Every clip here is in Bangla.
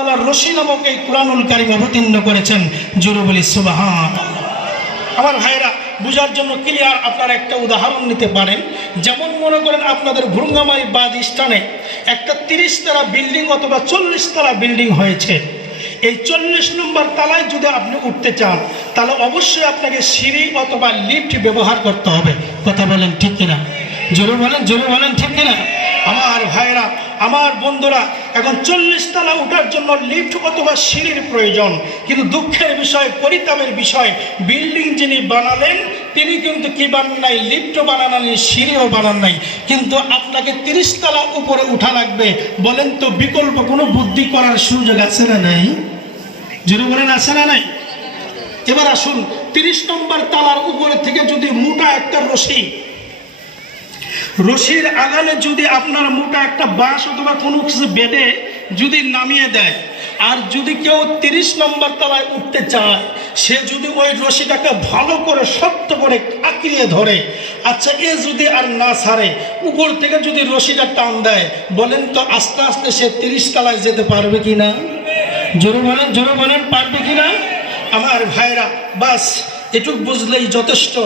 আল্লাহ রশি নামক এই কুরআনুল কারীম অবতীর্ণ করেছেন। জোরে বলি সুবহানাল্লাহ। আমার ভাইরা, বুঝার জন্য ক্লিয়ার আপনারা একটা উদাহরণ নিতে পারেন। যেমন মনে করেন আপনাদের ভুরুঙ্গামারি বাদ স্থানে একটা 30 তলা বিল্ডিং অথবা 40 তলা বিল্ডিং হয়েছে। এই 40 নম্বর তলায় যদি আপনি উঠতে চান তাহলে অবশ্যই আপনাকে সিঁড়ি অথবা লিফট ব্যবহার করতে হবে। কথা বলেন ঠিক কিনা? জোরে বলেন ঠিক কিনা? আমার ভাইরা, আমার বন্ধুরা, এখন 40 তলা ওঠার জন্য লিফট অথবা সিঁড়ির প্রয়োজন। কিন্তু দুঃখের বিষয়, পরিতাপের বিষয়, বিল্ডিং যিনি বানালেন তিনি কিন্তু কি বানান নাই, লিফটও বানান নাই, সিঁড়িও বানান নাই। কিন্তু আপনাকে 30 তলা উপরে উঠা লাগবে। বলেন তো বিকল্প কোনো বুদ্ধি করার সুযোগ আছে না নাই? জোরে বলেন আছে না নাই? এবার আসুন, 30 নম্বর তলার উপরে থেকে যদি মোটা একটা রশির আগালে যদি আপনার মোটা একটা বাঁশ অথবা কোনো কিছু বেঁধে যদি নামিয়ে দেয়, আর যদি কেউ 30 নম্বর তলায় উঠতে চায়, সে যদি ওই রশিটাকে ভালো করে শক্ত করে আঁকড়িয়ে ধরে, আচ্ছা এ যদি আর না ছাড়ে, উপর থেকে যদি রশিটা টান দেয়, বলেন তো আস্তে আস্তে সে 30 তলায় যেতে পারবে কিনা? জোরে বলেন পারবে কিনা? আমার ভাইরা, বাস এটুক বুঝলেই যথেষ্ট।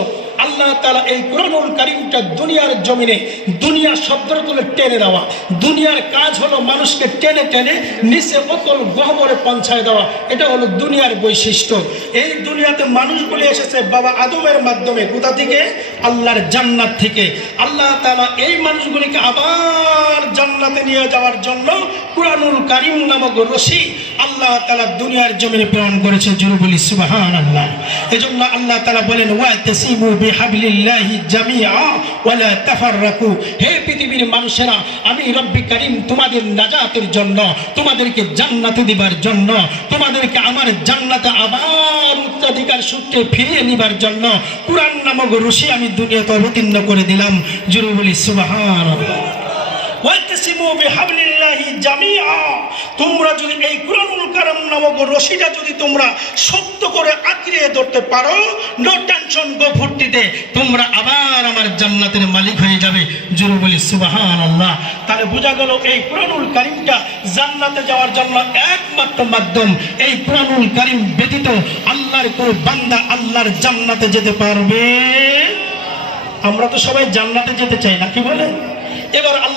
আল্লাহ তাআলা এই কুরআনুল কারীমটা দুনিয়ার জমিনে, দুনিয়া শব্দটা তুলে টেনে দেওয়া। দুনিয়ার কাজ হলো মানুষকে টেনে টেনে নিচে অতল গহ্বরে পৌঁছায় দেওয়া। এটা হলো দুনিয়ার বৈশিষ্ট্য। এই দুনিয়াতে মানুষগুলি এসেছে বাবা আদমের মাধ্যমে। কোথা থেকে? আল্লাহর জান্নাত থেকে। আল্লাহ তাআলা এই মানুষগুলিকে আবার জান্নাতে নিয়ে যাওয়ার জন্য কুরআনুল কারীম নামক রশি আল্লাহ তাআলা দুনিয়ার জমিনে প্রেরণ করেছে। জোরে বলি সুবহানাল্লাহ। এজন্য আল্লাহ তাআলা বলেন, ওয়াতাসিমু বিহাবলিল্লাহি জামিআ ওয়ালা তাফাররাকু। হে পৃথিবীর মানুষেরা, আমি রব্বি কারীম তোমাদের নাজাতের জন্য, তোমাদেরকে জান্নাতে দিবার জন্য, তোমাদেরকে আমার জান্নাতে আবার উত্তরাধিকার সূত্রে ফিরিয়ে নিবার জন্য কুরআন নামক রশি আমি দুনিয়াতে অবতীর্ণ করে দিলাম। জোরে বলি সুবহানাল্লাহ। ওয়াতাসিমু বিহাবলিল্লাহি জামিআ। তোমরা যদি এই কুরআনুল কারীম নামক রশিটা যদি তোমরা শক্ত করে আঁকড়িয়ে ধরতে পারো, নো টেনশন, গো ফুর্তিতে তোমরা আবার আমার জান্নাতের মালিক হয়ে যাবে। জোরে বলি সুবহানাল্লাহ। তাহলে বোঝা গেল এই কুরআনুল কারীমটা জান্নাতে যাওয়ার জন্য একমাত্র মাধ্যম। এই কুরআনুল কারীম ব্যতীত আল্লাহর কোনো বান্দা আল্লাহর জান্নাতে যেতে পারবে? আমরা তো সবাই জান্নাতে যেতে চাই না, কি বলে? এবার আল্লাহ